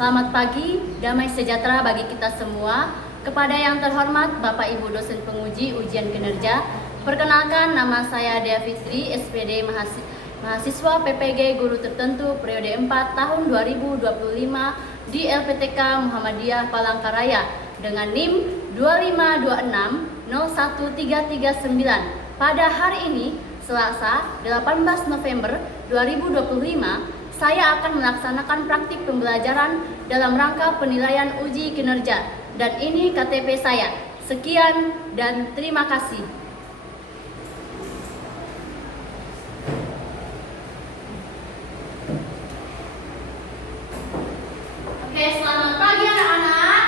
Selamat pagi, damai sejahtera bagi kita semua. Kepada yang terhormat Bapak Ibu dosen penguji ujian kinerja, perkenalkan nama saya Dea Fitri, SPD mahasiswa PPG Guru Tertentu periode 4 tahun 2025 di LPTK Muhammadiyah Palangkaraya dengan NIM 252601339. Pada hari ini, Selasa 18 November 2025, saya akan melaksanakan praktik pembelajaran dalam rangka penilaian uji kinerja, dan ini KTP saya. Sekian dan terima kasih. Oke, selamat pagi anak-anak.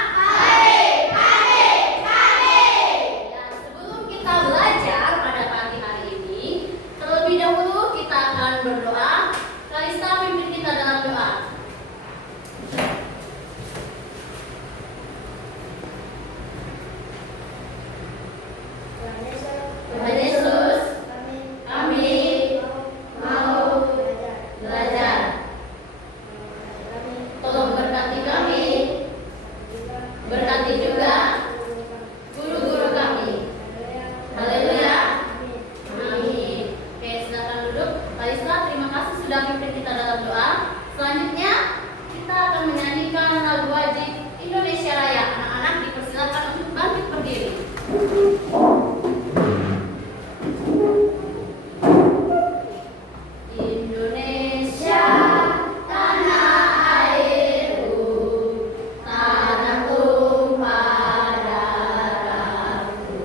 Ya, sebelum kita belajar pada pagi hari ini, terlebih dahulu kita akan berdoa. Kalista pimpin kita dalam doa. Tuhan Yesus, kami mau belajar. Tolong berkati kami, berkati juga guru-guru kami. Haleluya. Amin. Oke, silakan duduk. Kalista, terima kasih sudah pimpin kita dalam doa. Selanjutnya, kita akan menyanyikan lagu wajib Indonesia Raya. Anak-anak dipersilakan untuk bangkit berdiri. Indonesia, tanah airku, tanah tumpah darahku.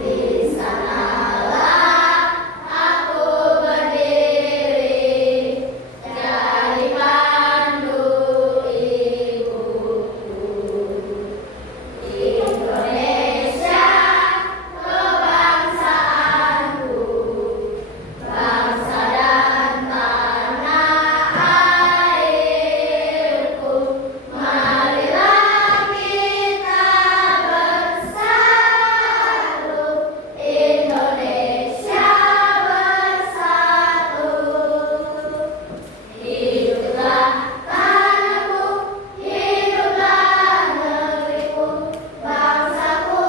Di sanalah aku berdiri, jadi pandu ibuku. Indonesia, kebangsaanku, bangsa dan tanah airku. Marilah kita bersatu, Indonesia bersatu. Hiduplah tanahku, hiduplah negeriku, bangsaku,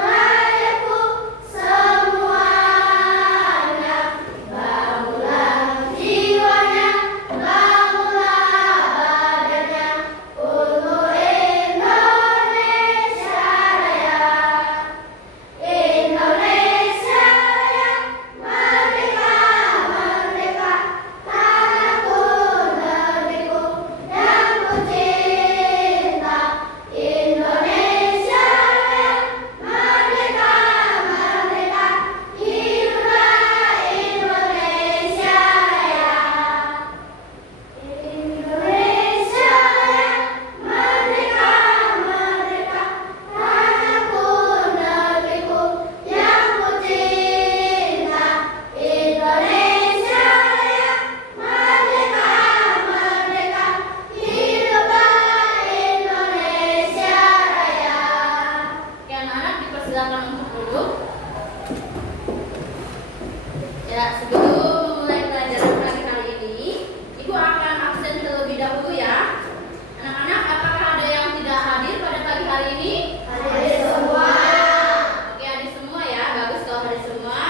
rakyatku, semuanya. Bangunlah jiwanya, bangunlah badannya, untuk Indonesia Raya. Indonesia Raya, merdeka, merdeka, tanahku, negeriku yang ku cinta. Indonesia Raya, merdeka, merdeka, hiduplah Indonesia Raya. Indonesia Raya, merdeka, merdeka, tanahku, negeriku yang ku cinta. Indonesia Raya, merdeka, merdeka, hiduplah Indonesia Raya. Oke, anak-anak dipersilakan untuk duduk. Ya, sebelum memulai pelajaran pagi hari ini, Ibu akan absen terlebih dahulu ya. Anak-anak, apakah ada yang tidak hadir pada pagi hari ini? Hadir semua. Oke, hadir semua ya. Bagus kalau hadir semua.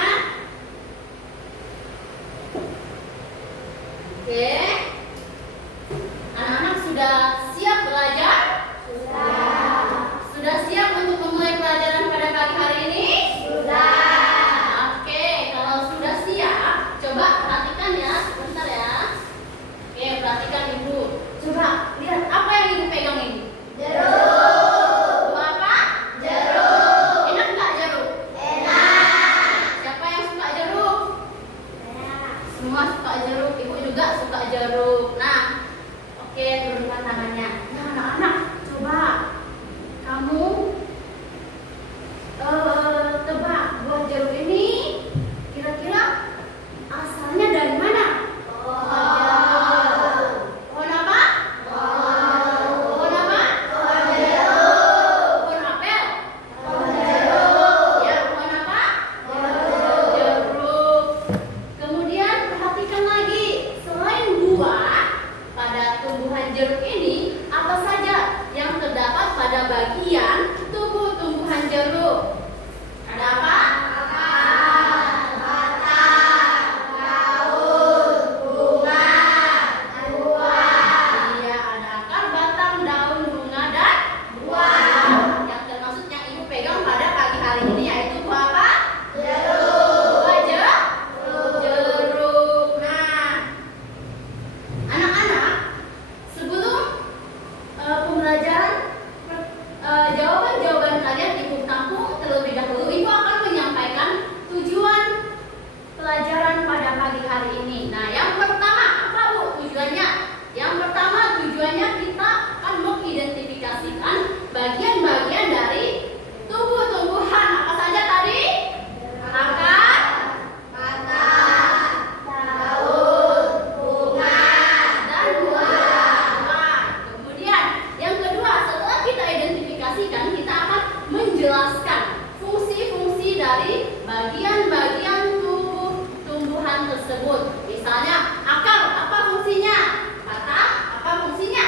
Oke. Anak-anak sudah siap belajar? Sudah siap untuk memulai pelajaran pada pagi hari ini? Oke, kalau sudah siap, coba perhatikan ya, sebentar ya. Oke, perhatikan Ibu. Coba lihat apa yang Ibu pegang ini. Jeruk. Apa? Jeruk. Enak nggak jeruk? Enak. Siapa yang suka jeruk? Semua suka jeruk. Ibu juga suka jeruk. Nah, oke, turunkan tangannya. berikut ini apa saja yang terdapat pada bagian tubuh tumbuhan jeruk? Ada apa? Jawaban kalian Ibu tampung terlebih dahulu. Ibu akan menyampaikan tujuan pelajaran pada pagi hari ini. Nah, yang pertama apa Bu tujuannya? Yang pertama tujuannya kita akan mengidentifikasikan bagian-bagian dari tubuh tumbuhan. Apa saja tadi? Akar, batang, daun, bunga, dan buah. Kemudian yang kedua, setelah kita identifikasikan, kita akan menjelaskan fungsi-fungsi dari bagian-bagian tubuh tumbuhan tersebut. Misalnya akar, apa fungsinya? Batang, apa fungsinya?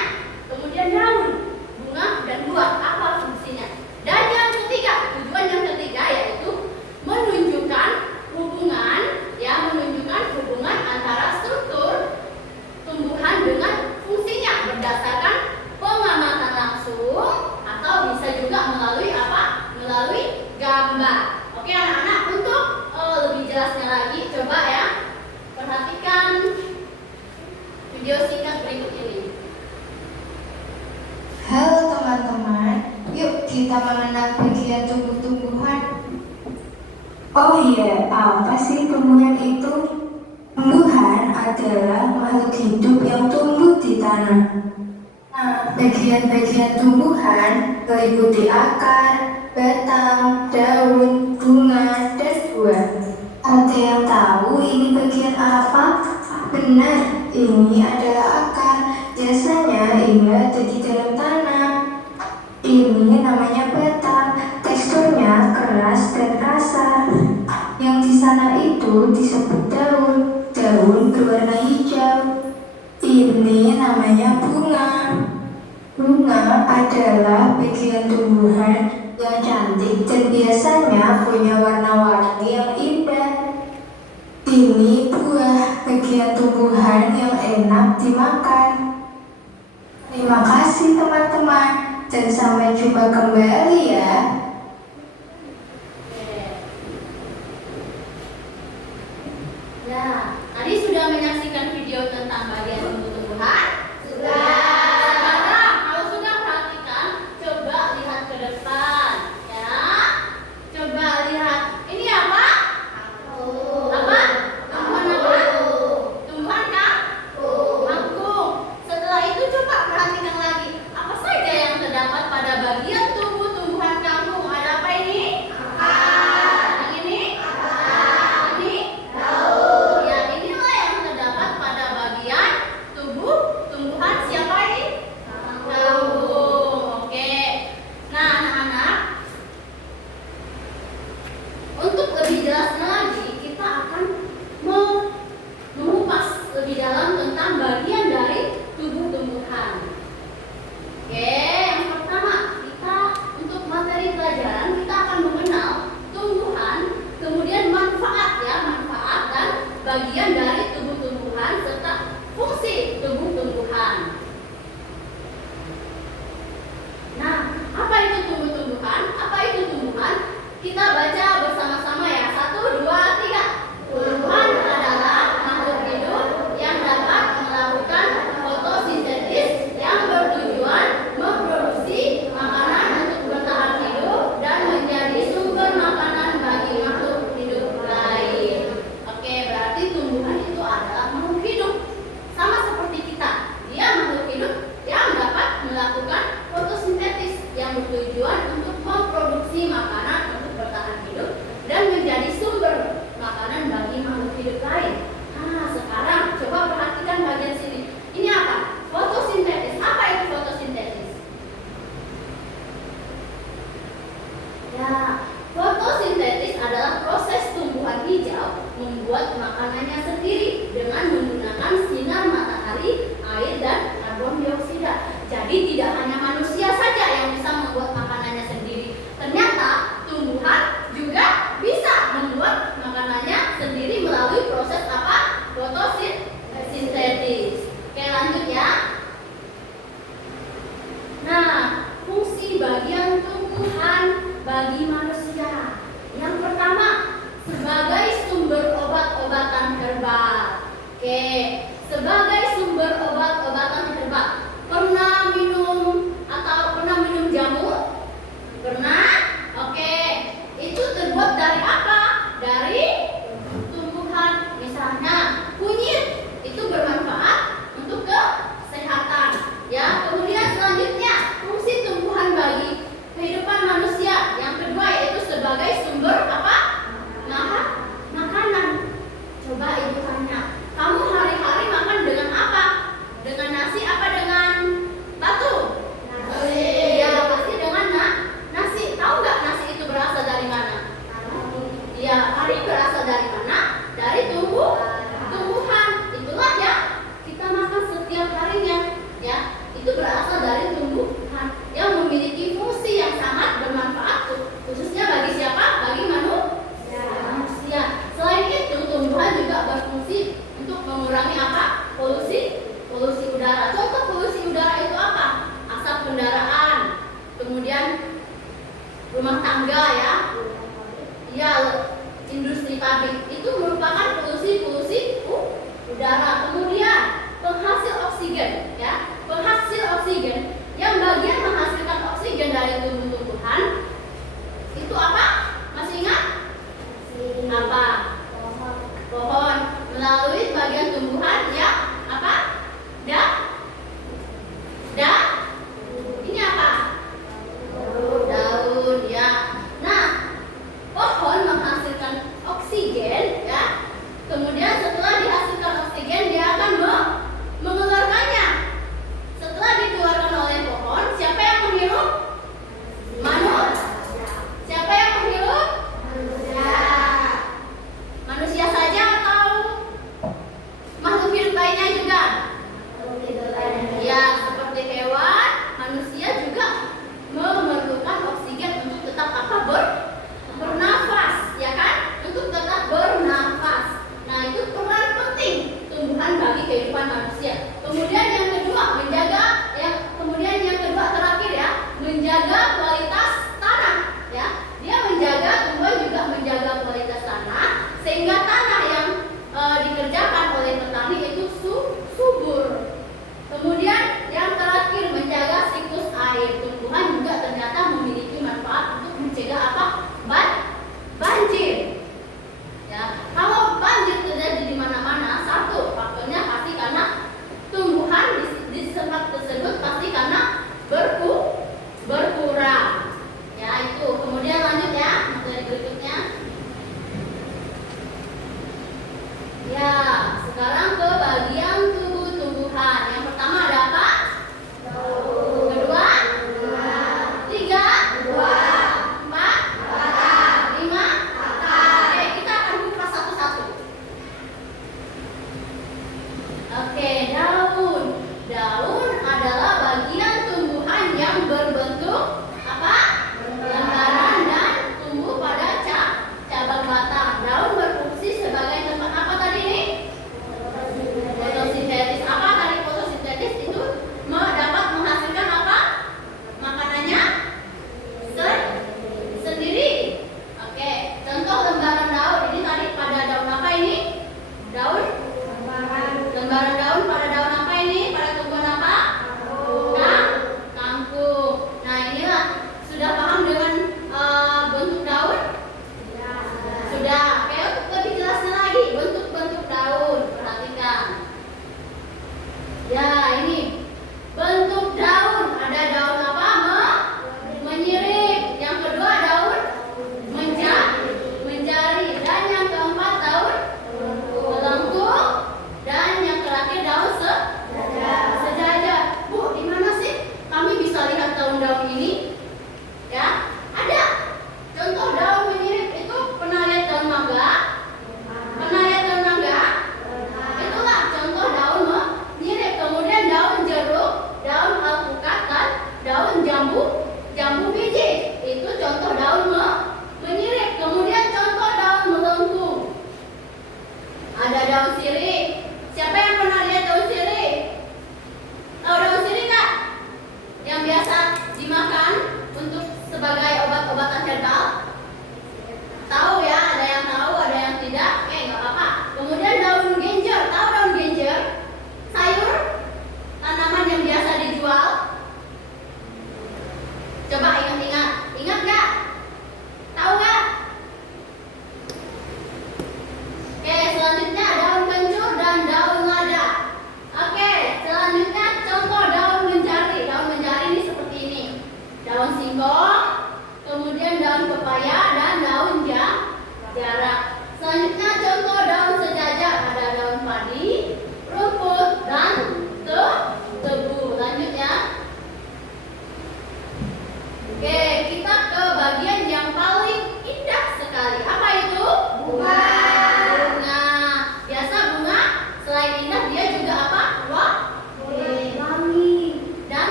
Kemudian daun, bunga, dan buah, apa fungsinya? Dan yang ketiga, tujuan yang ketiga yaitu menunjukkan hubungan, menunjukkan hubungan antara struktur tumbuhan dengan fungsinya berdasarkan pengamatan langsung atau bisa juga melalui apa? Melalui gambar. Oke anak-anak, untuk lebih jelasnya lagi coba ya perhatikan video singkat berikut ini. Halo teman-teman, yuk kita mengenal bagian tumbuh-tumbuhan. Oh iya, apa sih tumbuhan itu? Tumbuhan adalah makhluk hidup yang tumbuh di tanah. Nah, bagian-bagian tumbuhan meliputi akar, batang, daun, bunga, dan buah. Ada yang tahu ini bagian apa? Benar, ini adalah akar. Biasanya ini ada di dalam tanah. Ini namanya batang. Teksturnya keras dan kasar. Yang di sana itu disebut daun. Daun berwarna hijau. Ini namanya bunga. Bunga adalah bagian tumbuhan yang cantik dan biasanya punya warna-warni yang indah. Ini buah, bagian tumbuhan yang enak dimakan. Terima kasih teman-teman, dan sampai jumpa kembali ya. Ya, tadi sudah menyaksikan video tentang bagian tumbuh-tumbuhan? Sudah. Sekarang kalau sudah perhatikan, coba lihat ke depan, ya. Coba lihat, ini apa? Apa? Tumbuhan apa? Tumbuhan kangkung. Setelah itu coba perhatikan lagi, apa saja yang terdapat pada bagian tubuh tumbuhan kangkung? Ada apa ini? Yang ini? Ini? Ya, inilah yang terdapat pada bagian tubuh tumbuhan siapa ini? Kangkung. Oke. Nah, anak-anak, untuk lebih jelasnya lagi, kita akan mengupas lebih dalam tentang bagian dari tubuh tumbuhan. Oke, yang pertama, kita untuk materi pelajaran kita akan mengenal tumbuhan, kemudian manfaat dan bagian dari tubuh tumbuhan serta fungsi tubuh tumbuhan. Nah, apa itu tumbuh-tumbuhan? Apa itu tumbuhan? Kita baca bersama-sama ya. 1, 2, 3. Tumbuhan adalah makhluk hidup yang dapat melakukan fotosintesis yang bertujuan memproduksi makanan untuk bertahan hidup dan menjadi sumber makanan bagi makhluk hidup lain. Oke, berarti tumbuhan itu adalah makhluk hidup. Sama seperti kita. Dia makhluk hidup yang dapat melakukan fotosintesis yang bertujuan untuk memproduksi makanan untuk bertahan hidup dan menjadi sumber makanan bagi makhluk hidup lain. Nah, sekarang coba perhatikan bagian sini. Ini apa? Fotosintesis. Apa itu fotosintesis? Ya, fotosintesis adalah proses tumbuhan hijau membuat makanannya sendiri dengan menggunakan sinar matahari, air, dan karbon dioksida. rumah tangga ya. Ya, industri pabrik itu merupakan polusi udara. Kemudian penghasil oksigen ya. Penghasil oksigen yang bagian menghasilkan oksigen dari tumbuh-tumbuhan itu apa? Masih ingat? Apa? Pohon. Melalui bagian tumbuhan ya apa? Ini apa? Daun ya. Nah, pohon menghasilkan oksigen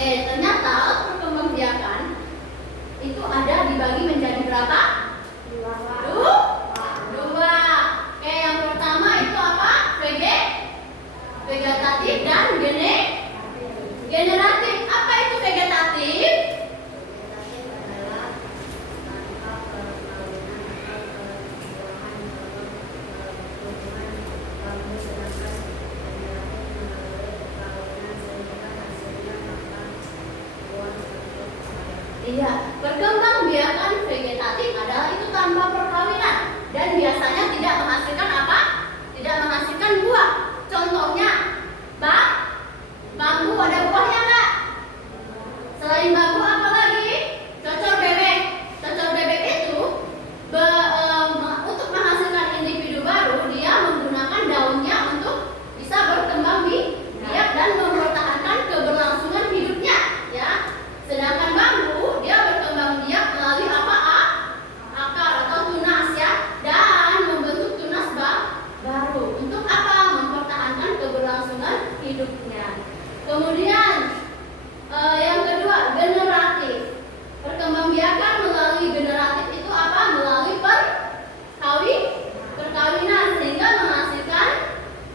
Oke, ternyata perkembangbiakan itu ada dibagi menjadi berapa? Dua. Oke, yang pertama itu apa? Vegetatif dan generatif. Apa itu vegetatif? Iya, perkembangbiakan vegetatif adalah itu tanpa perkawinan dan biasanya tidak menghasilkan apa? Tidak menghasilkan buah. Contohnya, bambu ada buahnya nggak? Selain bambu apa lagi? Cocor bebek. Cocor bebek itu untuk menghasilkan individu baru, dia menggunakan daunnya untuk bisa berkembang biak dan mempertahankan keberlangsungan hidupnya, ya. Sedangkan bambu dia berkembang biak melalui apa? Akar atau tunas, ya, dan membentuk tunas baru. Untuk apa? Mempertahankan keberlangsungan hidupnya. Kemudian yang kedua, generatif. Perkembangbiakan melalui generatif itu apa? Melalui perkawinan sehingga menghasilkan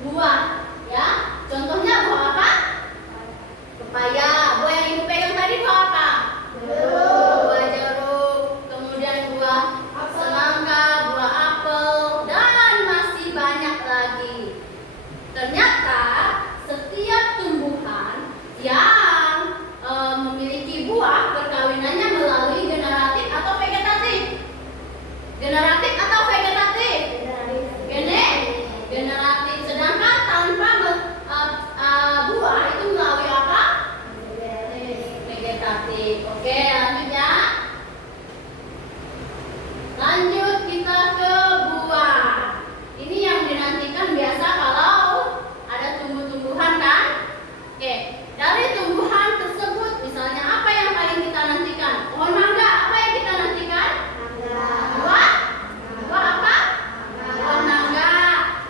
buah, ya. Contohnya buah apa? Pepaya. Buah yang ibu pegang tadi buah apa? Buah jeruk. Kemudian buah semangka, buah apel, dan masih banyak lagi. Ternyata setiap tumbuhan yang memiliki buah perkawinannya melalui generatif atau vegetatif. Generatif atau vegetatif? Generatif. Sedangkan tanpa buah itu melalui apa? Vegetatif. Oke, lanjut ya. Lanjut kita ke buah. Ini yang dinantikan biasa kalau ada tumbuh-tumbuhan, kan? Oke, dari tumbuhan tersebut misalnya apa yang paling kita nantikan? Pohon mangga, apa yang kita nantikan? Buah? Buah apa? Buah mangga.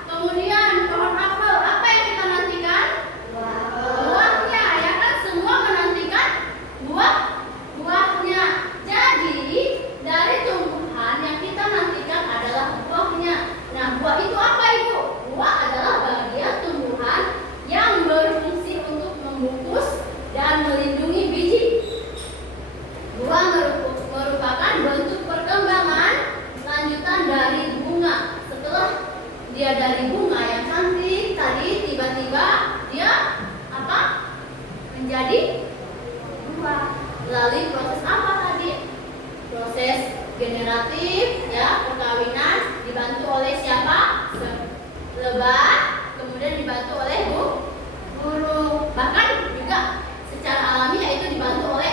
Kemudian pohon apel, apa yang kita nantikan? Buahnya, ya kan? Semua menantikan buahnya. Jadi dari tumbuhan yang kita nantikan adalah buahnya. Nah, buah itu apa, Ibu? Buah adalah bagian tumbuhan yang berfungsi untuk membungkus dan melindungi biji. Buah merupakan bentuk perkembangan lanjutan dari bunga. Setelah dia dari bunga yang cantik tadi, tiba-tiba dia apa? Menjadi buah. Melalui proses apa tadi? Proses generatif, ya, perkawinan, dibantu oleh siapa? Lebah, kemudian dibantu oleh burung. Bahkan juga secara alami yaitu dibantu oleh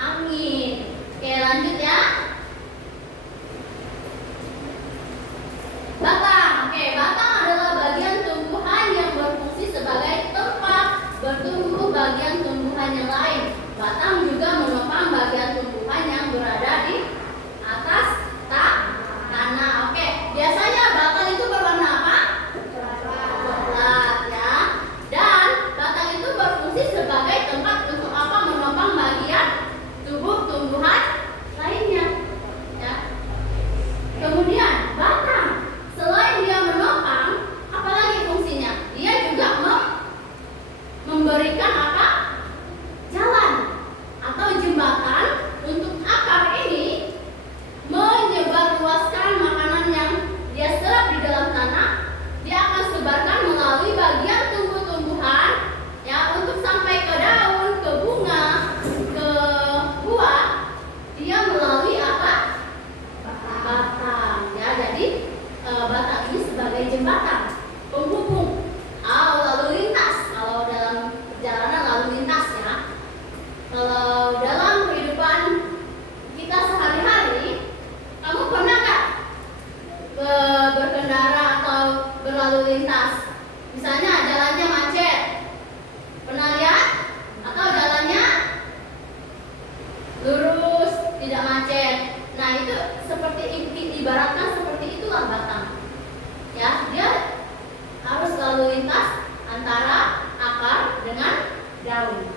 angin. Oke, lanjut ya. Batang. Oke, batang adalah bagian tumbuhan yang berfungsi sebagai tempat bertumbuh bagian tumbuhan yang lain. Batang juga menopang bagian tumbuhan yang berada di atas tanah. Oke, biasanya batang itu berwarna apa? Coklat, ya. Dan batang itu berfungsi sebagai tempat untuk apa? Menopang bagian tubuh tumbuhan lainnya, ya. Kemudian batang selain dia menopang, apalagi fungsinya? Dia juga memberikan apa? Jalan atau jembatan untuk akar ini menyebarluaskan makanan yang dia serap di dalam tanah. Dia akan sebarkan melalui bagian tumbuh-tumbuhan, ya, untuk sampai ke daun, ke bunga, ke buah. Dia melalui apa? Batang, ya. Jadi batang ini sebagai jembatan penghubung lalu lintas. Kalau dalam perjalanan lalu lintas, ya. Kalau dalam kehidupan kita sehari-hari, kamu pernah nggak berkendara atau berlalu lintas? Misalnya jalannya macet, pernah lihat? Atau jalannya lurus, tidak macet. Nah, itu seperti ibaratkan seperti itulah batang, ya. Dia harus lalu lintas antara akar dengan daun.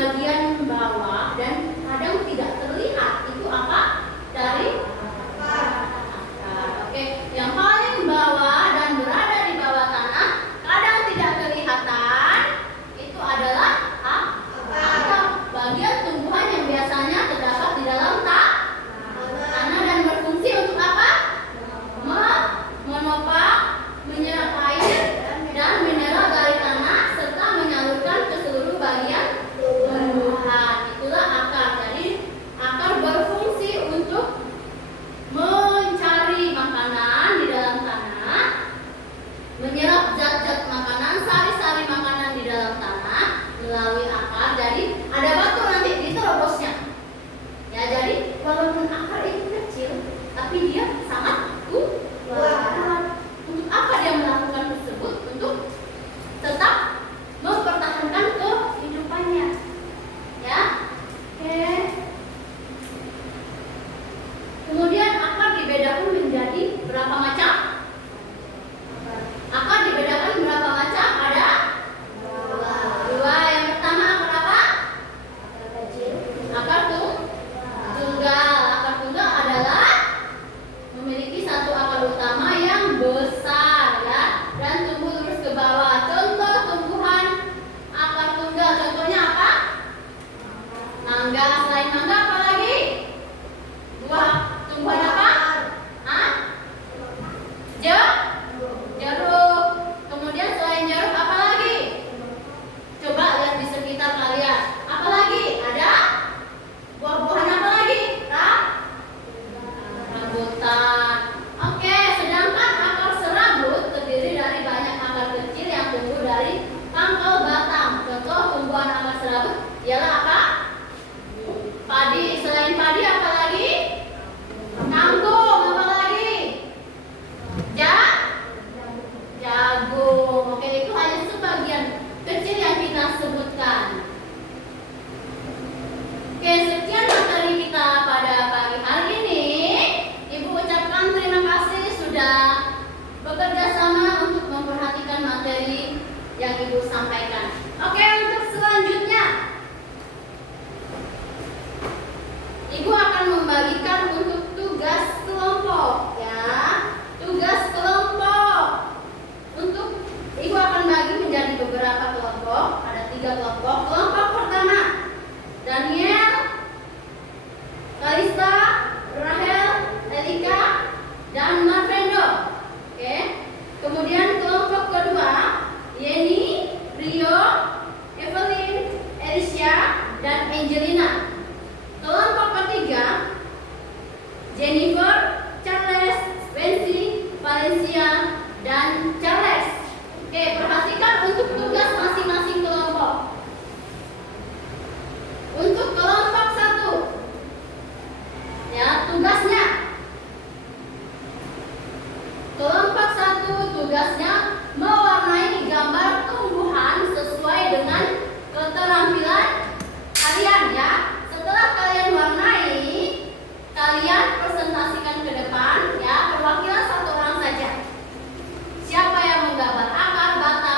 bagian bawah dan kadang tidak terlihat. Itu apa? Dari akar. Oke, yang paling bawah dan berada di bawah tanah, kadang tidak kelihatan. Itu adalah akar. Bagian tumbuhan yang biasanya terdapat di dalam tanah dan berfungsi untuk apa? Menopang, menyerap air dan mineral dari tanah serta menyalurkan ke seluruh bagian tumbuhan. Itulah akar. Jadi akar berfungsi untuk mencari makanan di dalam tanah, menyerap zat-zat makanan, sari-sari makanan di dalam tanah melalui akar. Jadi ada batu nanti diterobosnya. Ya, jadi walaupun akar itu kecil, tapi dia sangat kuat. Untuk apa dia melakukan tersebut? Untuk tetap mempertahankan kehidupannya. Ya, oke. Kemudian akar dibedakan menjadi berapa macam? Akar dibedakan berapa macam? Ada dua. Yang pertama akar apa? Akar tunggal. Akar tunggal adalah memiliki satu akar utama yang besar, ya, dan tumbuh terus ke bawah. Contoh tumbuhan akar tunggal, contohnya apa? Mangga. Selain mangga apa lagi? Buah tumbuhan apa? Jeruk. Kemudian selain jeruk apa lagi? Coba lihat di sekitar kalian. Apa lagi? Ada buah-buahan apa lagi? Rambutan. Oke, sedangkan akar serabut terdiri dari banyak akar kecil yang tumbuh dari pangkal batang. Contoh tumbuhan akar serabut ialah apa? Padi. Selain padi apa lagi? Kangkung. Apa lagi? Jagung. Oke, itu hanya sebagian kecil yang kita sebutkan. Oke, sekian materi kita pada pagi hari ini. Ibu ucapkan terima kasih sudah bekerja sama untuk memperhatikan materi yang Ibu sampaikan. Oke, untuk selanjutnya Ibu akan membagikan untuk tugas kelompok, ya. Tugas kelompok. Untuk Ibu akan bagi menjadi beberapa kelompok, ada 3 kelompok. Kelompok pertama, Daniel, Kalista, Rahel, Elika, dan Marvendo. Oke. Kemudian kelompok kedua, Yeni, Rio, Evelyn, Elisha, dan Angelina. Kelompok ketiga, Jennifer, Charles, Wensi, Valencia, dan Charles. Oke, perhatikan untuk tugas masing-masing kelompok. Untuk kelompok 1, ya, tugasnya. Kelompok 1 tugasnya mewarnai gambar tumbuhan sesuai dengan keterampilan kalian, ya. Setelah kalian warnai, kalian presentasikan ke depan, ya, perwakilan 1 orang saja. Siapa yang menggambar akar, batang,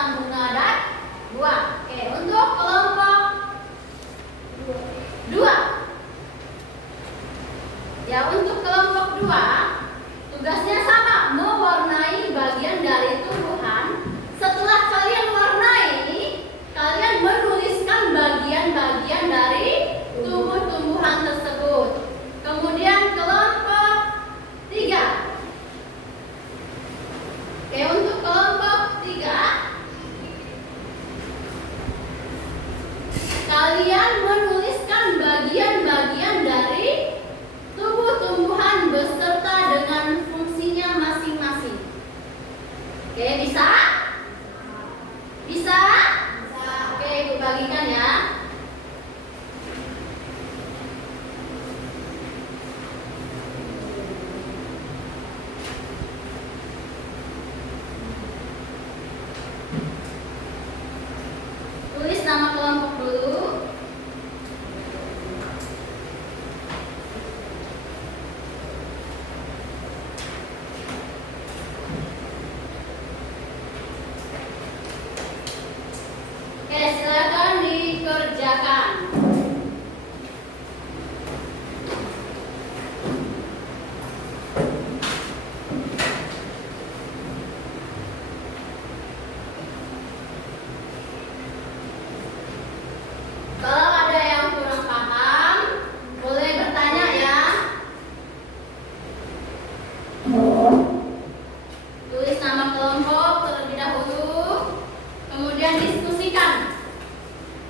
diskusikan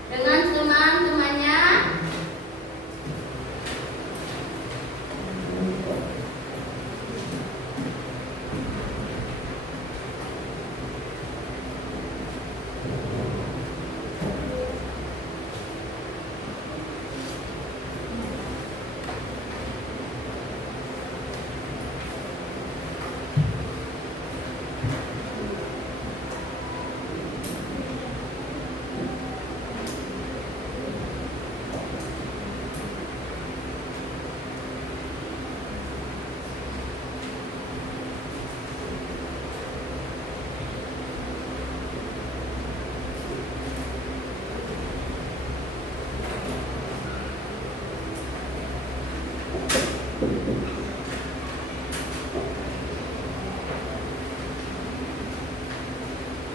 dengan teman-temannya.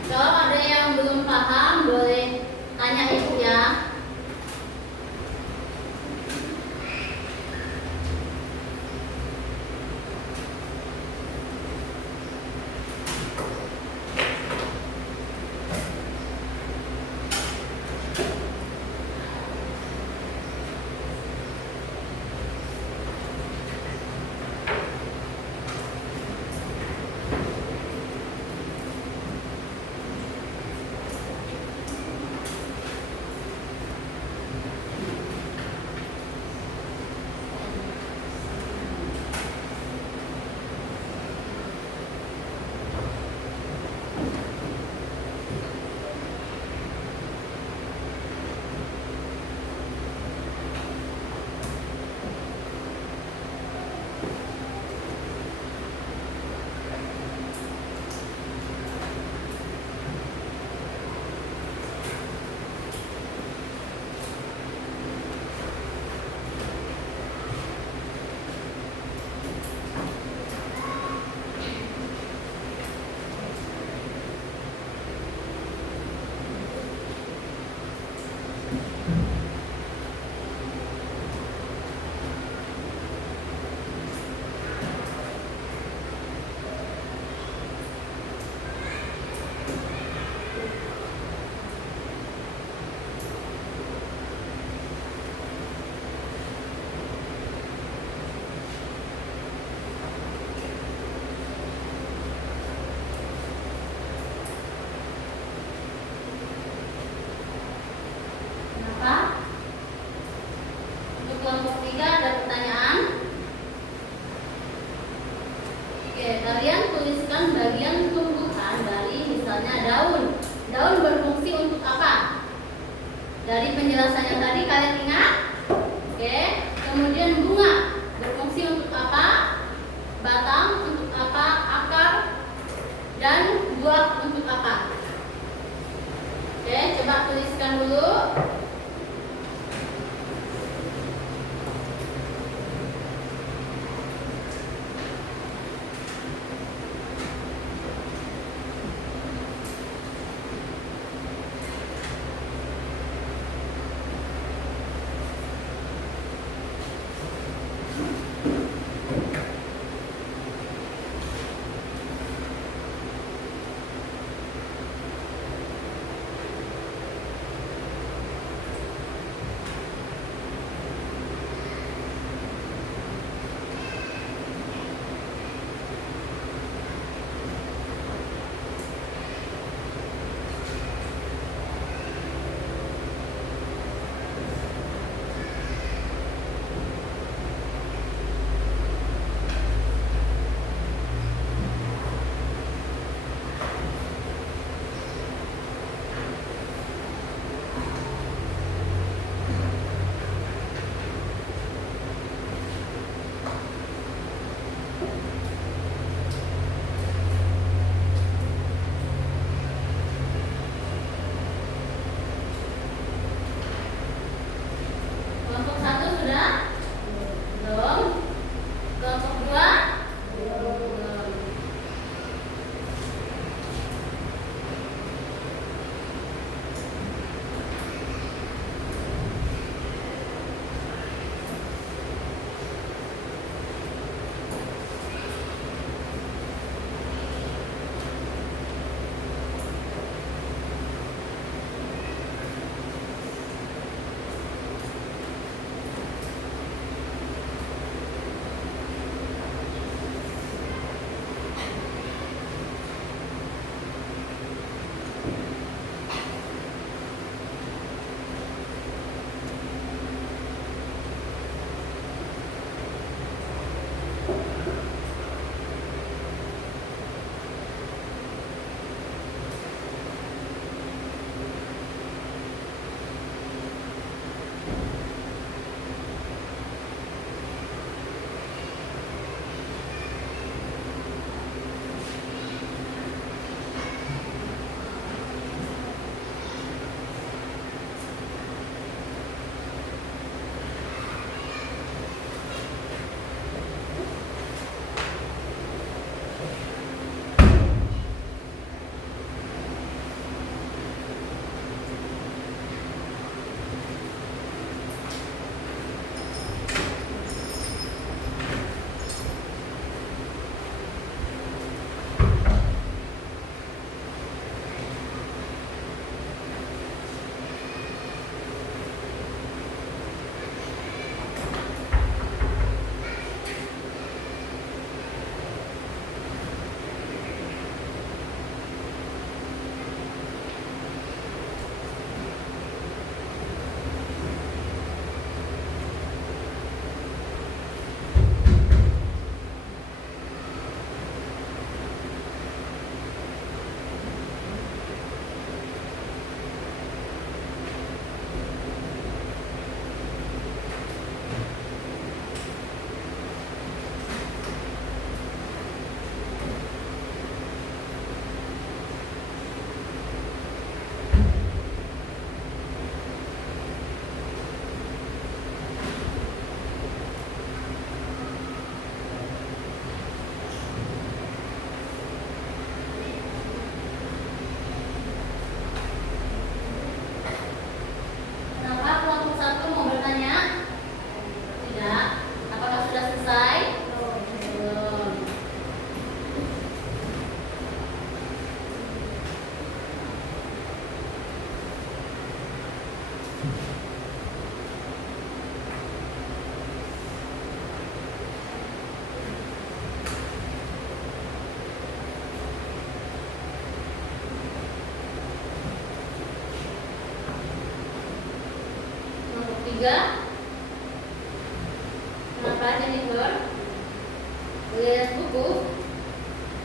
Kalau ada yang belum paham, boleh tanya ibu ya. Kenapa? Untuk kelompok 3 ada pertanyaan? Oke, kalian tuliskan bagian tumbuhan dari misalnya daun. Daun berfungsi untuk apa? Dari penjelasannya tadi kalian ingat? Oke, kemudian bunga berfungsi untuk apa? Batang untuk apa? Akar dan buah untuk apa? Oke, coba tuliskan dulu. 3. Kenapa Jennifer? Boleh lihat buku?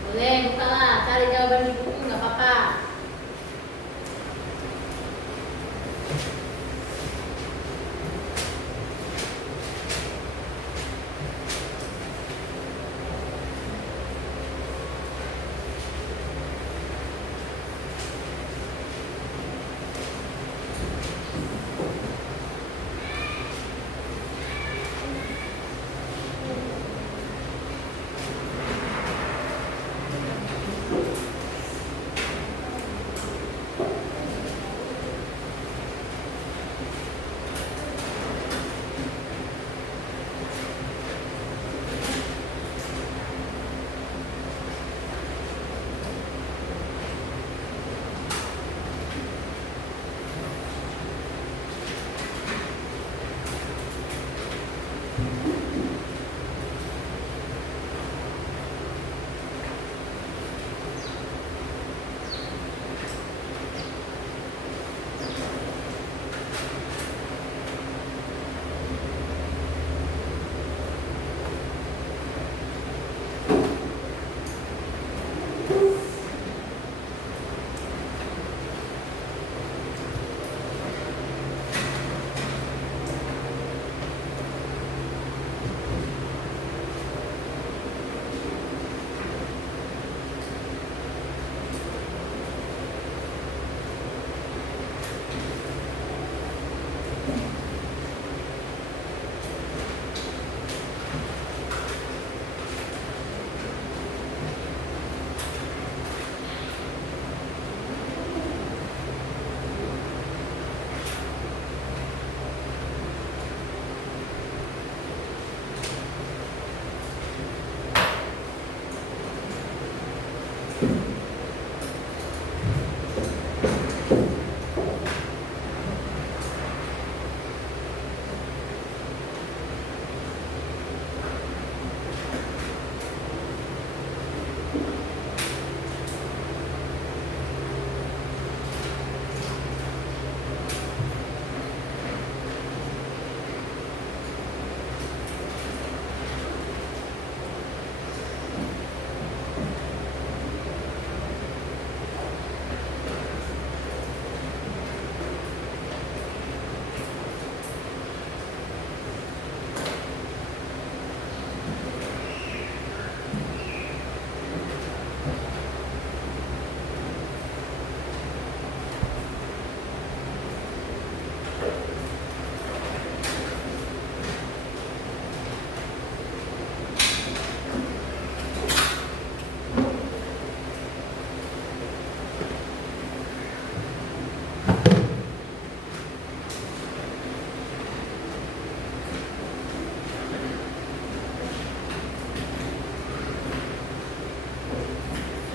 Boleh, bukalah. Cari jawaban di buku, nggak apa-apa.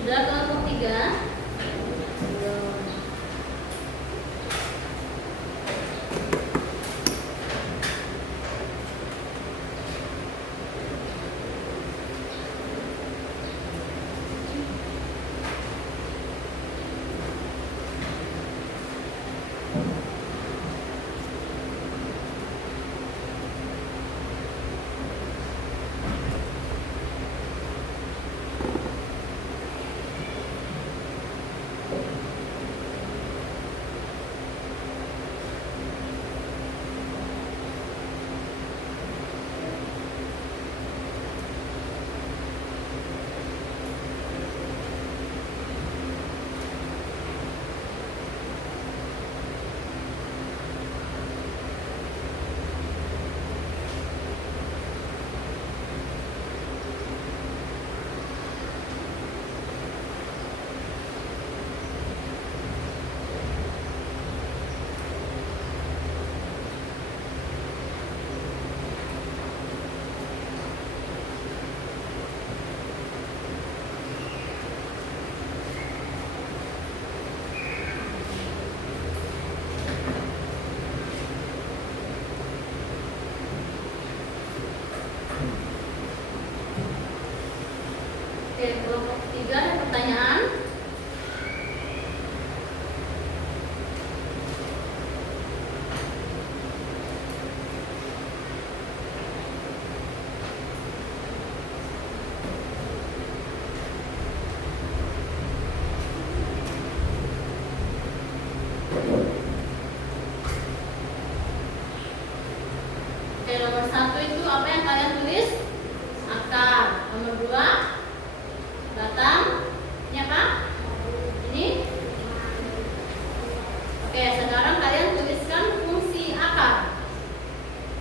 Sudah kelompok 3? Belum. nomor 1 itu apa yang kalian tulis? Akar. Nomor 2 batang. Ini apa? Ini. Oke, sekarang kalian tuliskan fungsi akar.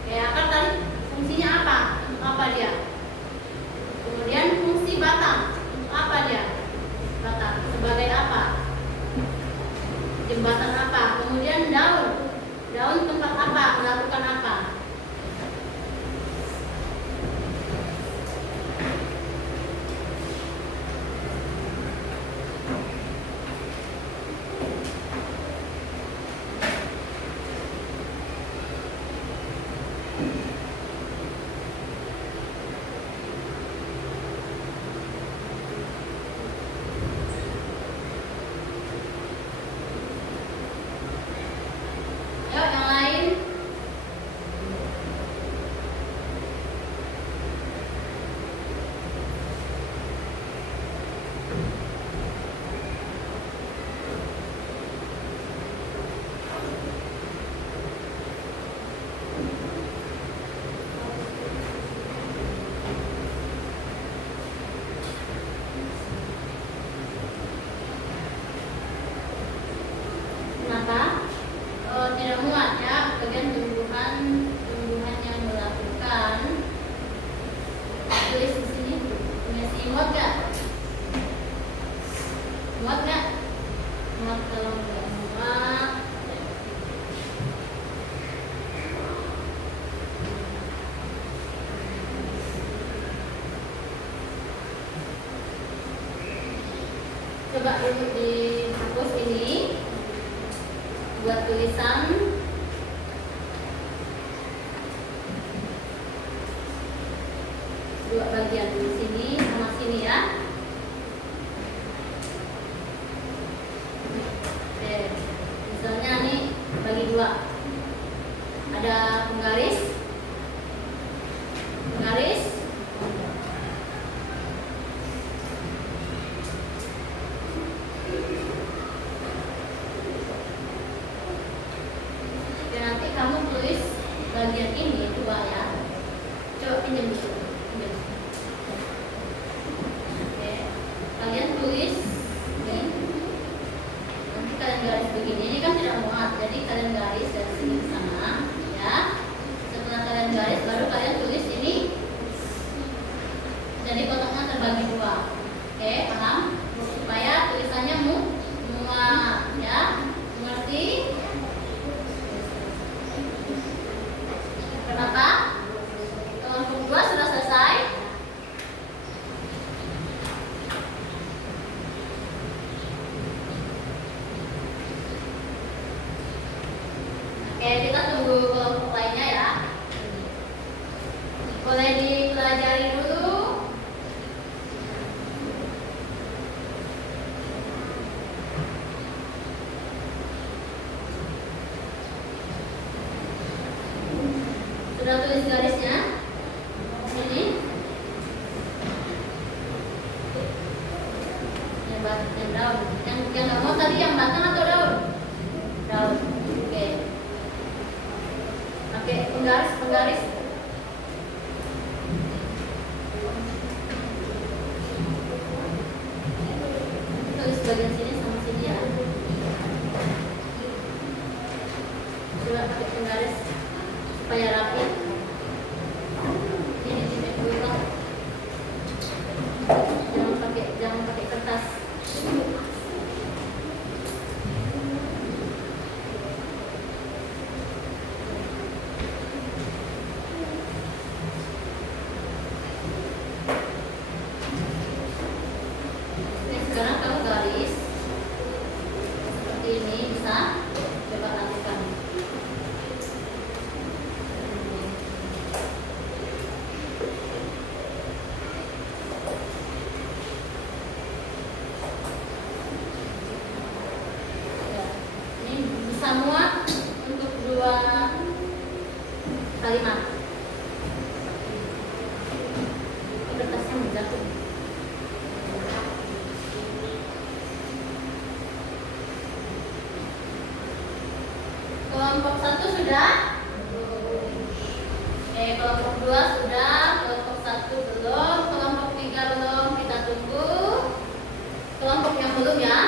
Oke, akar tadi fungsinya apa? Untuk apa dia? Kemudian fungsi batang. Untuk apa dia? Batang. Sebagai apa? Jembatan apa? Kemudian daun. Daun tempat apa? Melakukan apa? Ayo yang lain. Kenapa? Tidak muat ya, bagian tumbuhan yang melakukan. Tulis di sini. Masih muat gak? Muat gak? Muat. Kalau nggak muat, coba dulu dihapus ini. Buat tulisan. Dua bagian di sini sama sini ya. Oke, misalnya nih bagi dua. Ada penggaris, penggaris, dan nanti kamu tulis bagian ini dua ya. Coba pinjam dulu. Pinjam. Oke, kalian tulis ini. Nanti kalian garis begini. Ini kan tidak muat, jadi kalian garis dari sini ke sana ya. Setelah kalian garis, baru kalian tulis ini. Jadi kotaknya terbagi dua. Oke, paham? Supaya tulisannya muat ya. Mengerti? Kenapa? Kelompok 2 sudah selesai. Oke, kita tunggu kelompok lainnya ya. Boleh dipelajari dulu. Sudah tulis garisnya? Ini. Yang daun. Yang nggak mau tadi yang batang atau daun? Daun. Oke. Oke, penggaris. Tulis bagian sini sama sini ya. Coba pakai penggaris supaya rapi. Ini dijepit dulu lah. Jangan pakai kertas. Oke, sekarang kamu garis seperti ini, bisa coba lakukan. Ini bisa muat untuk 2 kalimat. Kertasnya menjatuh. Kelompok 1 sudah? Oke, kelompok 2 sudah, kelompok 1 belum, kelompok 3 belum, kita tunggu. Kelompok yang belum ya.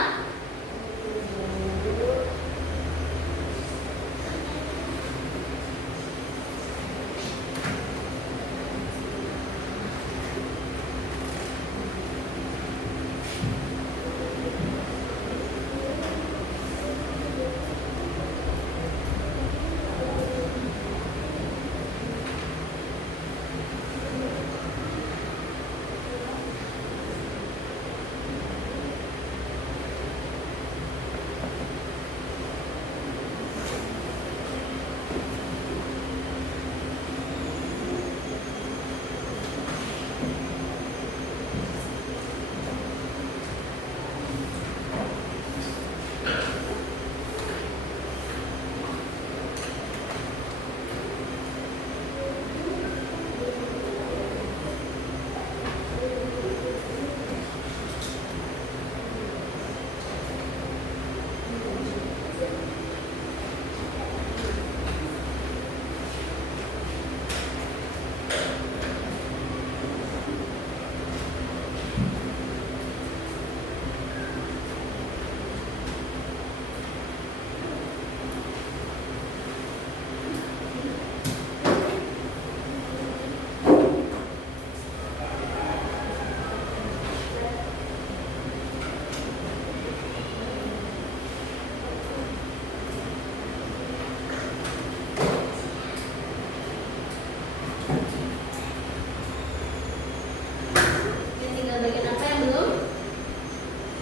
Bagian apa yang belum?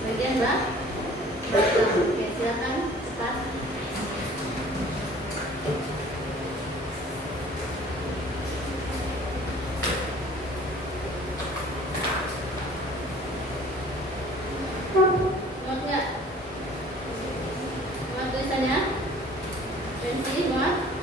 Bagian belakang. Oke, silakan start. Muat nggak? Muat tulisannya? Pensi muat?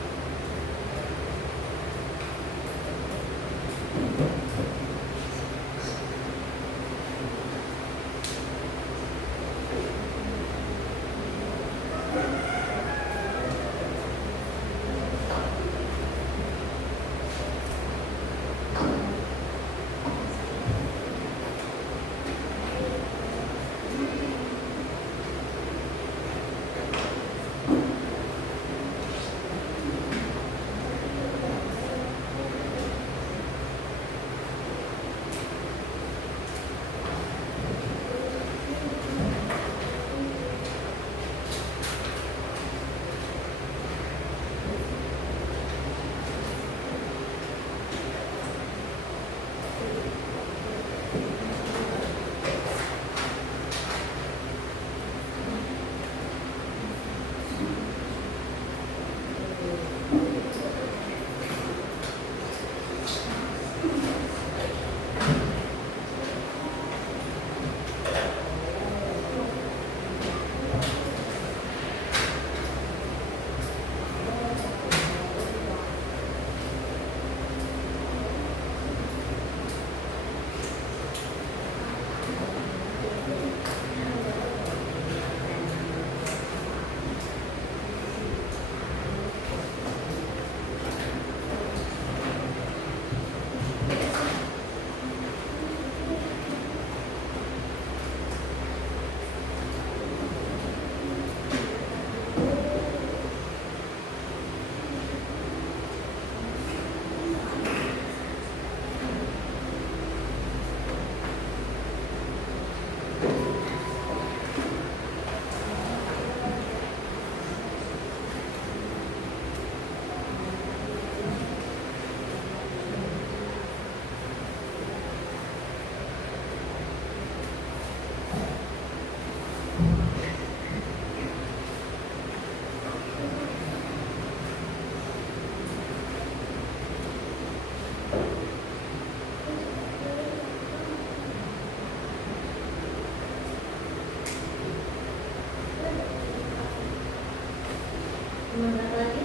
Berapa lagi?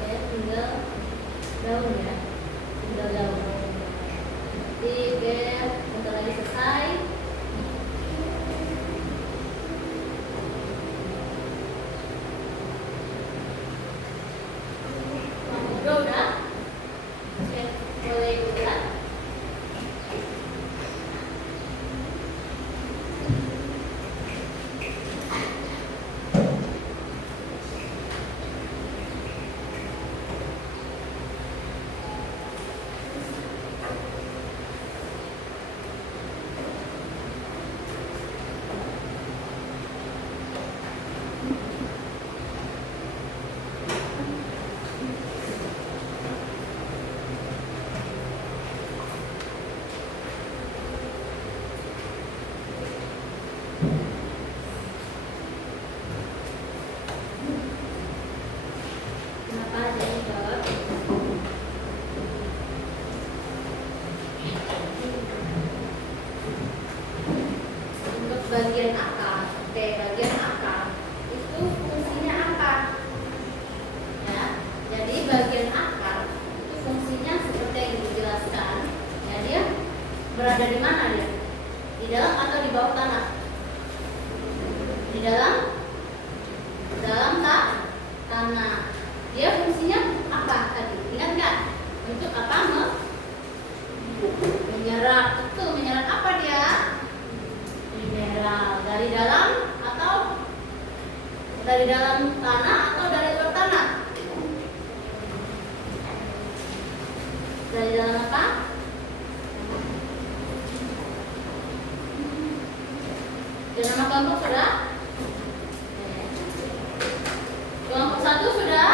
Ya, tinggal daun ya, tinggal daun. Nanti biar bentar lagi selesai. bagian akar. Oke, bagian akar itu fungsinya apa? Ya, jadi bagian akar itu fungsinya seperti yang dijelaskan. Ya, dia berada di mana dia? Di dalam atau di bawah tanah? Di dalam tanah. Dia fungsinya apa tadi? Ingat nggak? Untuk apa? Menyerap. Itu menyerap apa dia? Mineral. Dari dalam atau dari dalam tanah atau dari luar tanah? Dari dalam apa? Dan nama kelompok sudah? Kelompok 1 sudah?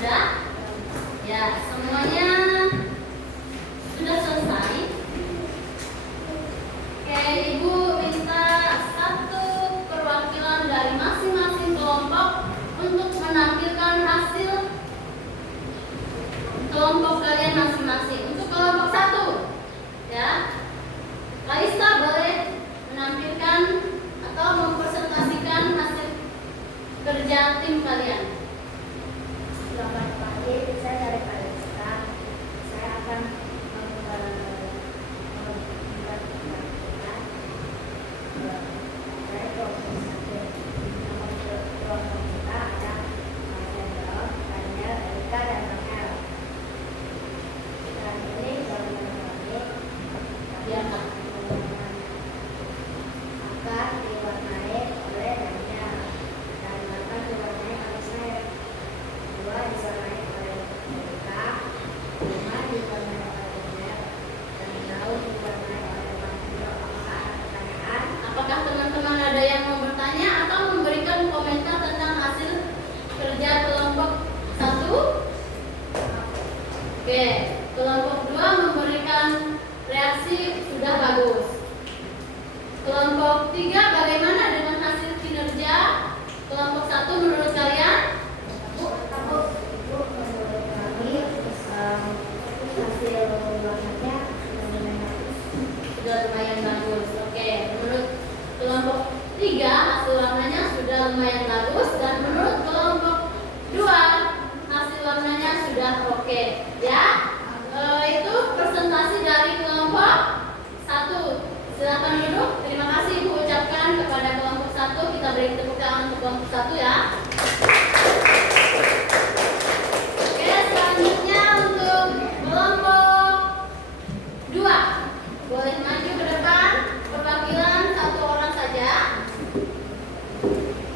Sudah? Ya, semuanya sudah selesai. Oke, Ibu minta satu perwakilan dari masing-masing kelompok untuk menampilkan hasil kelompok kalian masing-masing. Untuk kelompok 1, ya, Kalista boleh menampilkan atau mempresentasikan hasil kerja tim kalian. Selamat pagi, saya dari Kalista. Saya akan saya kelompok 1. Kelompok kita ada Hendro, Daniel, Erika, dan Rafael. Dan ini Biarkan. akar diwarnai oleh Daniel dan akar diwarnai oleh saya. 2 diwarnai oleh Erika, 5 diwarnai oleh Daniel, dan daun diwarnai oleh Hendro. Apakah ada pertanyaan? Apakah teman-teman ada yang mau bertanya atau memberikan komentar tentang hasil kerja kelompok 1? Oke, kelompok 2 memberikan reaksi sudah bagus. Kelompok 3 bagaimana dengan hasil kinerja kelompok 1 menurut kalian? Menurut kami hasil warnanya Sudah lumayan bagus. Oke, menurut kelompok 3 hasil warnanya sudah lumayan bagus, dan menurut kelompok 2 hasil warnanya sudah oke. Ya, itu presentasi dari kelompok 1. Silakan duduk. Terima kasih Ibu ucapkan kepada kelompok 1. Kita beri tepuk tangan untuk kelompok 1 ya. Oke, selanjutnya untuk kelompok 2. Boleh maju ke depan, perwakilan 1 orang saja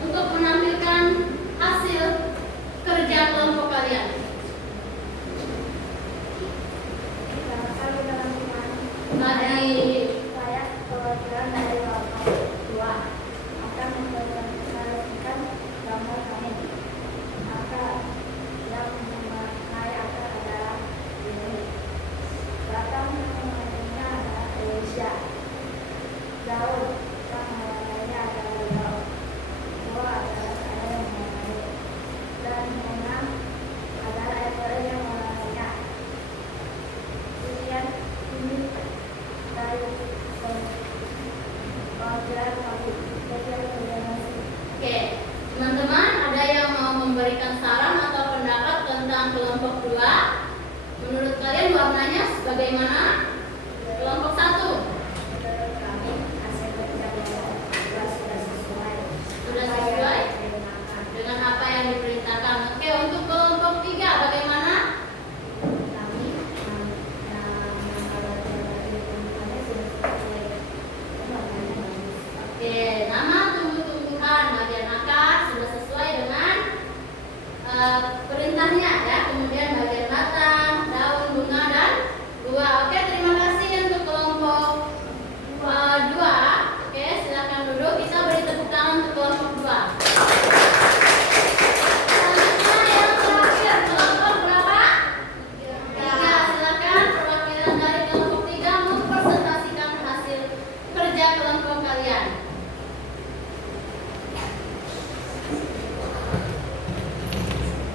untuk menampilkan hasil kerja kelompok kalian. Selamat pagi teman-teman. Mari. Saya perwakilan dari kelompok 2 akan mempresentasikan gambar kami. Maka yang memaknai akar adalah ini. Batang memaknainya adalah Indonesia. Daun yang memaknainya adalah daun. Buah adalah saya yang memaknai. Dan bunga adalah kelompok 2. Menurut kalian warnanya bagaimana? Kelompok 1 Menurut kami hasil kerja kelompok 2 sudah sesuai. sudah sesuai Diperintahkan. dengan apa yang diperintahkan. Oke, untuk kelompok 3 bagaimana? Kami kalau diperintahkannya sudah sesuai. Warnanya bagus. Oke, nama tumbuh-tumbuhan bagian akar sudah sesuai dengan perintahnya ya. Kemudian bagian batang, daun, bunga dan buah. Oke, terima kasih untuk kelompok 2. Oke, silakan duduk. Kita beri tepuk tangan untuk kelompok 2. Selanjutnya yang terakhir kelompok berapa? 3. Silakan perwakilan dari kelompok 3 mempresentasikan hasil kerja kelompok kalian.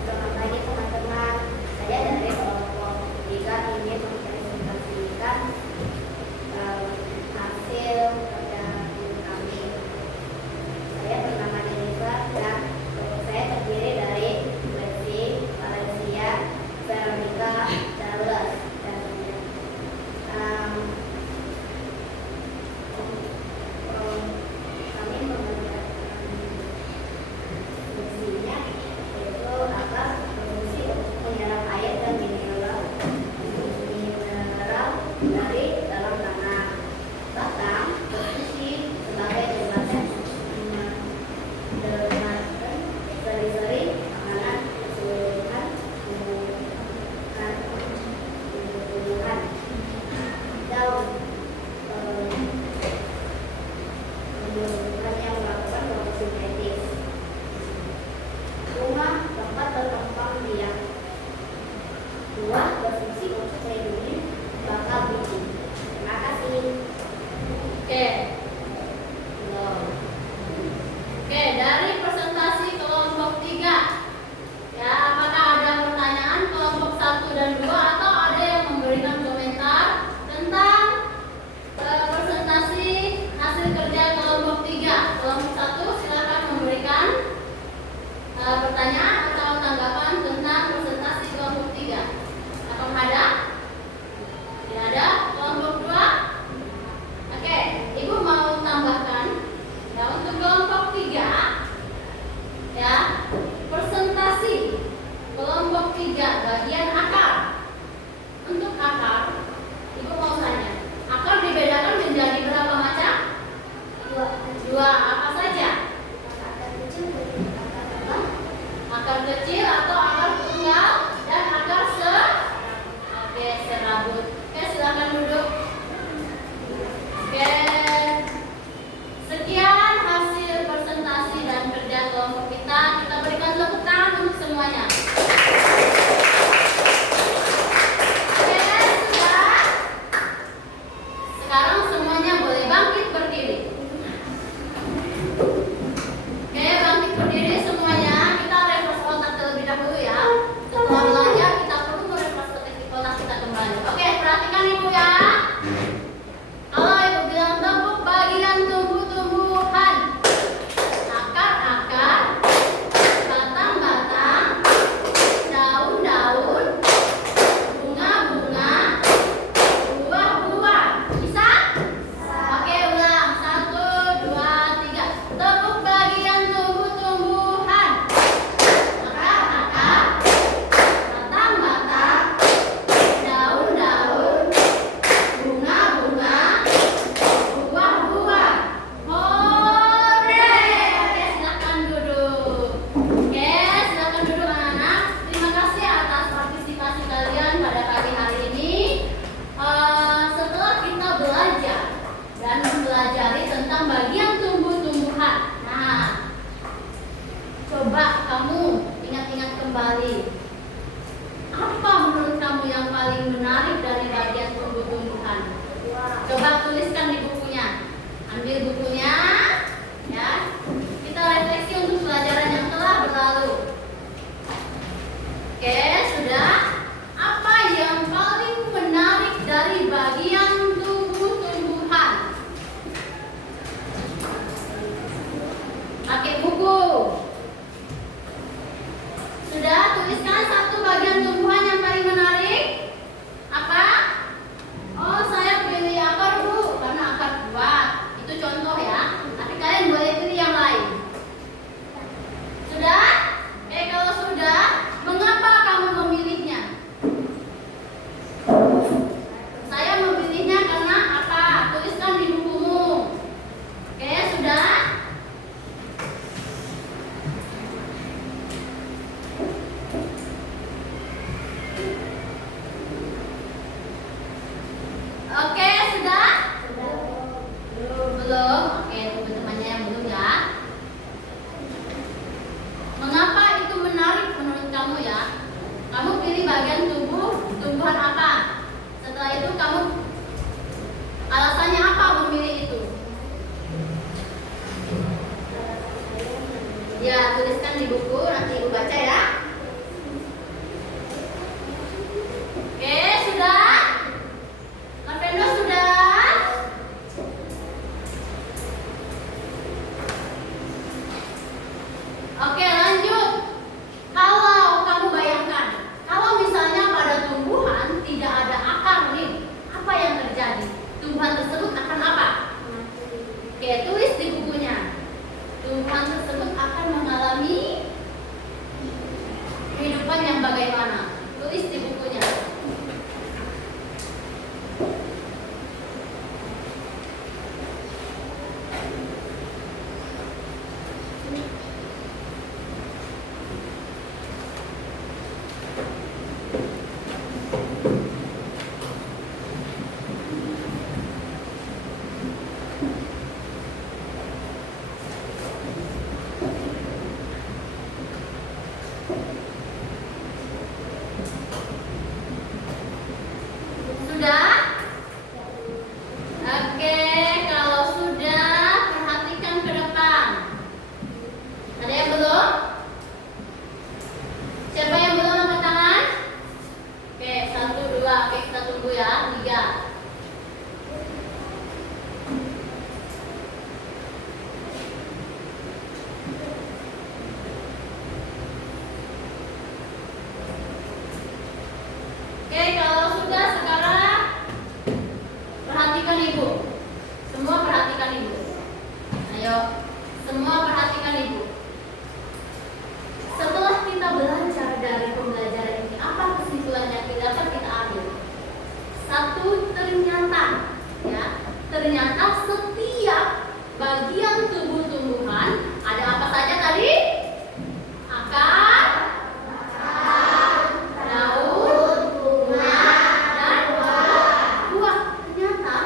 Selamat pagi teman-teman. Saya dari kelompok 3 ingin mempresentasikan hasil kerja kami. Saya bernama Jennifer dan kelompok saya terdiri dari Lexi, Valencia, Veronica, Charles dan kami menggunakan fungsinya yaitu agar berfungsi untuk menyerap air dan mineral dari dalam tanah. Batang berfungsi sebagai jembatan seri-seri makanan keseluruhan tumbuhan. Daun tumbuhan yang melakukan fotosintesis. Bunga tempat berkembang biak. Buah berfungsi untuk melindungi bakal biji. Terima kasih. Oke. Oke, dari presentasi kelompok 3. Ya, apakah ada pertanyaan kelompok 1 dan 2 atau ada yang memberikan komentar tentang presentasi hasil kerja kelompok 3? Kelompok 1 silakan memberikan pertanyaan atau tanggapan tentang presentasi kelompok 3. Apakah ada? Tidak ada. Kelompok 2? Oke, Ibu mau tambahkan ya untuk kelompok 3 ya, presentasi kelompok 3 bagian akar. Untuk akar, Ibu mau tanya, akar dibedakan menjadi berapa macam? 2. Apa saja? Akar kecil dan akar tebal. Akar kecil atau akar tunggal dan akar serabut. Oke, silakan duduk. Oke. Sekian hasil presentasi dan kerja kelompok kita. Kita berikan tepuk tangan untuk semuanya. Oke, sudah. Sekarang semuanya boleh bangkit berdiri. Oke, bangkit berdiri semuanya. Kita refresh otak terlebih dahulu ya. Setelah belajar kita perlu merefresh otak kita kembali. Oke, perhatikan Ibu ya. Kalau Ibu bilang tepuk bagian tumbuh-tumbuhan, akar-akar, batang-batang, daun-daun, bunga-bunga, buah-buah. Bisa? Oke, ulang. 1, 2, 3. Tepuk bagian tumbuh-tumbuhan, akar-akar, batang-batang, daun-daun, bunga-bunga, buah-buah. Hore! Oke, silakan duduk. Oke, silakan duduk anak-anak. Terima kasih atas partisipasi kalian pada pagi hari ini. Setelah kita belajar dan mempelajari tentang bagian tumbuh-tumbuhan. Nah, coba kamu ingat-ingat kembali. Apa menurut kamu yang paling menarik dari bagian tumbuh-tumbuhan? Coba tuliskan di bukunya. Ambil bukunya, ya. Kita refleksi untuk pelajaran yang telah berlalu. Oke, sudah. Apa yang paling menarik dari bagian tumbuh-tumbuhan? Pakai buku. Sudah tuliskan satu bagian tumbuhan memiliki bagian tubuh tumbuhan apa? Setelah itu kamu alasannya apa memilih itu? Ya, tuliskan di buku, nanti ibu baca ya. Oke, sudah? Marvendo sudah? Oke, lanjut. Kalau kamu bayangkan, kalau misalnya pada tumbuhan tidak ada akar nih, apa yang terjadi? Tumbuhan tersebut akan apa? Oke, tulis di bukunya. Tumbuhan tersebut akan mengalami kehidupan yang bagaimana? Tulis di bukunya. Sudah? Oke, kalau sudah, perhatikan ke depan. Ada yang belum? Siapa yang belum angkat tangan? Oke, 1, 2, oke kita tunggu ya, 3. Oke, kalau sudah sekarang perhatikan ibu. Semua perhatikan ibu. Ayo, semua perhatikan ibu. Setelah kita belajar dari pembelajaran ini, apa kesimpulan yang dapat kita ambil? Satu, ternyata setiap bagian tubuh tumbuhan ada apa saja tadi? Akar, daun, bunga, dan buah. Ternyata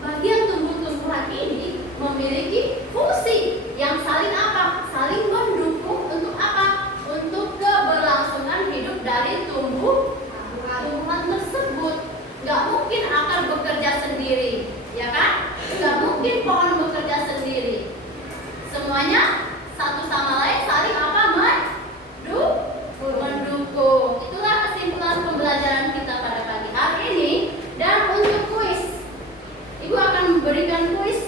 bagian tumbuh-tumbuhan ini memiliki fungsi yang saling apa? Saling mendukung untuk apa? Untuk keberlangsungan hidup dari tumbuhan tersebut. Gak mungkin akar bekerja sendiri, ya kan? Gak mungkin pohon bekerja sendiri. Semuanya satu sama lain saling apa? Mendukung. Itulah kesimpulan pembelajaran kita pada pagi hari ini. Dan untuk kuis, ibu akan memberikan kuis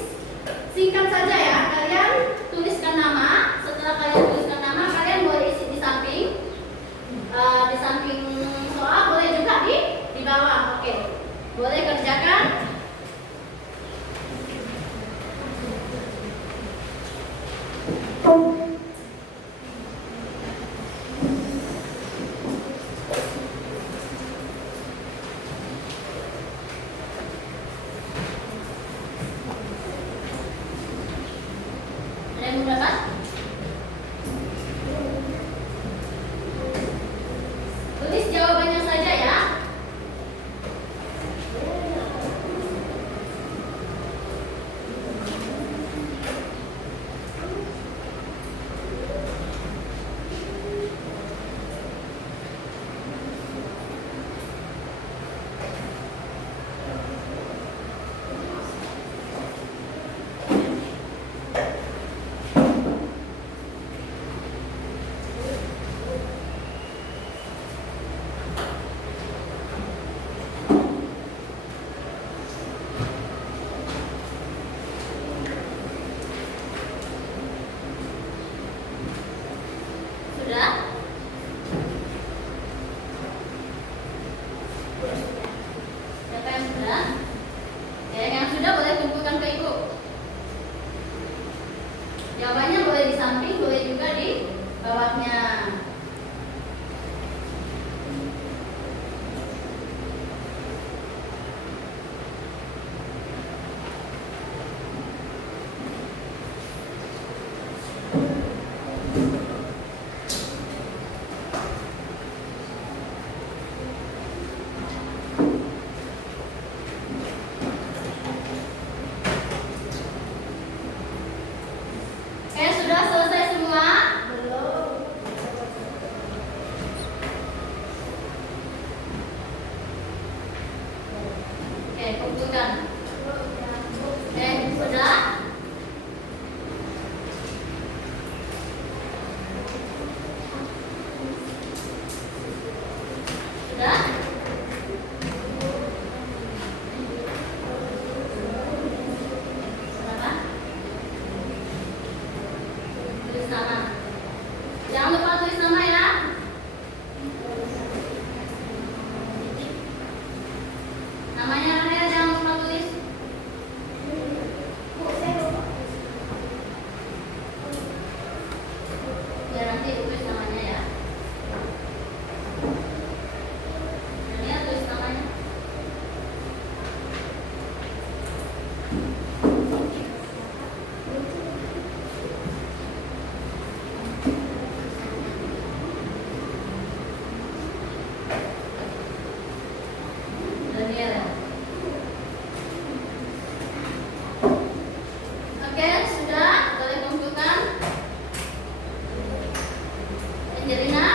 singkat saja ya. Kalian tuliskan nama. Setelah kalian tuliskan nama, kalian boleh isi di samping soal, boleh juga di bawah. Oke, boleh kerjakan. Ada yang belum dapat? Tulis jawabannya saja ya. Sudah? Siapa yang sudah? Ya, yang sudah boleh kumpulkan ke ibu. Jawabannya boleh di samping, boleh juga di bawahnya. Sudah selesai semua? Belum. Bukan. Sudah? Sudah? Berapa? Tulis nama. Jangan lupa tulis nama ya. Namanya Rahel, jangan lupa tulis. Biar nanti tulis namanya ya. Daniel tulis namanya. Daniel. Oke, sudah boleh kumpulkan. Angelina.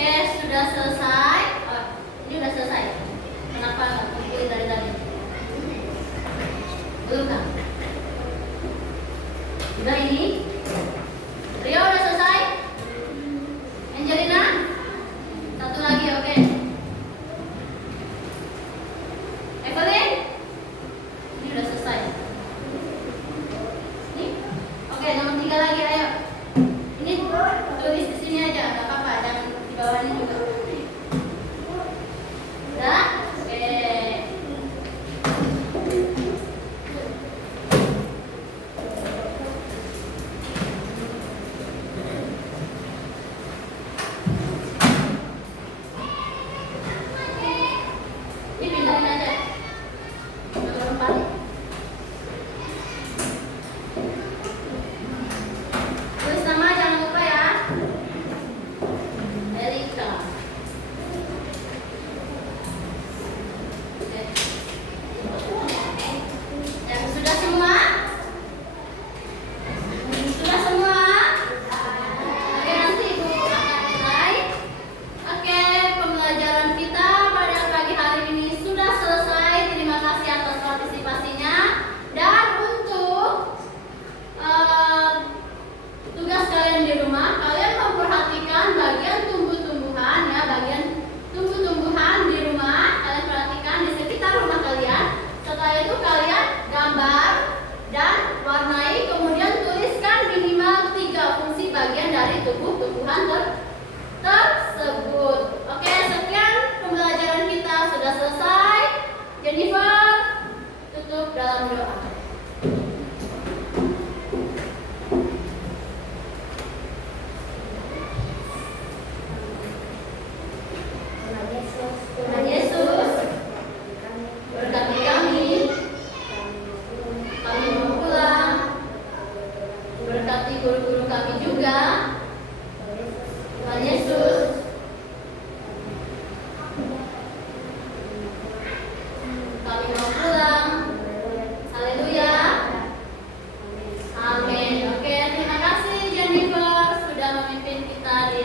Oke, sudah selesai. Oh, ini udah selesai. Kenapa nggak kumpulin dari tadi? Belum kan? Udah ini? Rio udah selesai? Angelina? Satu lagi, oke. Evelyn? Ini udah selesai. Ini? Oke, nomor 3 lagi, ayo. Ini tulis di sini aja, nggak apa-apa, jangan di bawahnya juga. Udah? Oke. Ini pindahin aja. Nomor 4. Tulis nama jangan lupa ya. Erika. Oke. Yang sudah semua? Sudah semua? Oke, nanti Ibu akan mulai. Oke, pembelajaran kita pada pagi hari ini sudah selesai. Terima kasih atas partisipasinya. Dan untuk tugas kalian di rumah, kalian memperhatikan bagian tumbuh-tumbuhan ya, bagian tumbuh-tumbuhan di rumah. Kalian perhatikan di sekitar rumah kalian. Setelah itu kalian gambar dan warnai, kemudian tuliskan minimal 3 fungsi bagian dari tumbuh-tumbuhan tersebut. Oke, sekian pembelajaran kita sudah selesai. Jennifer, tutup dalam doa. Tuhan Yesus, berkati kami mau pulang. Berkati guru-guru kami juga. Tuhan Yesus, kami mau pulang. Haleluya. Amin. Oke, terima kasih Jennifer sudah memimpin kita di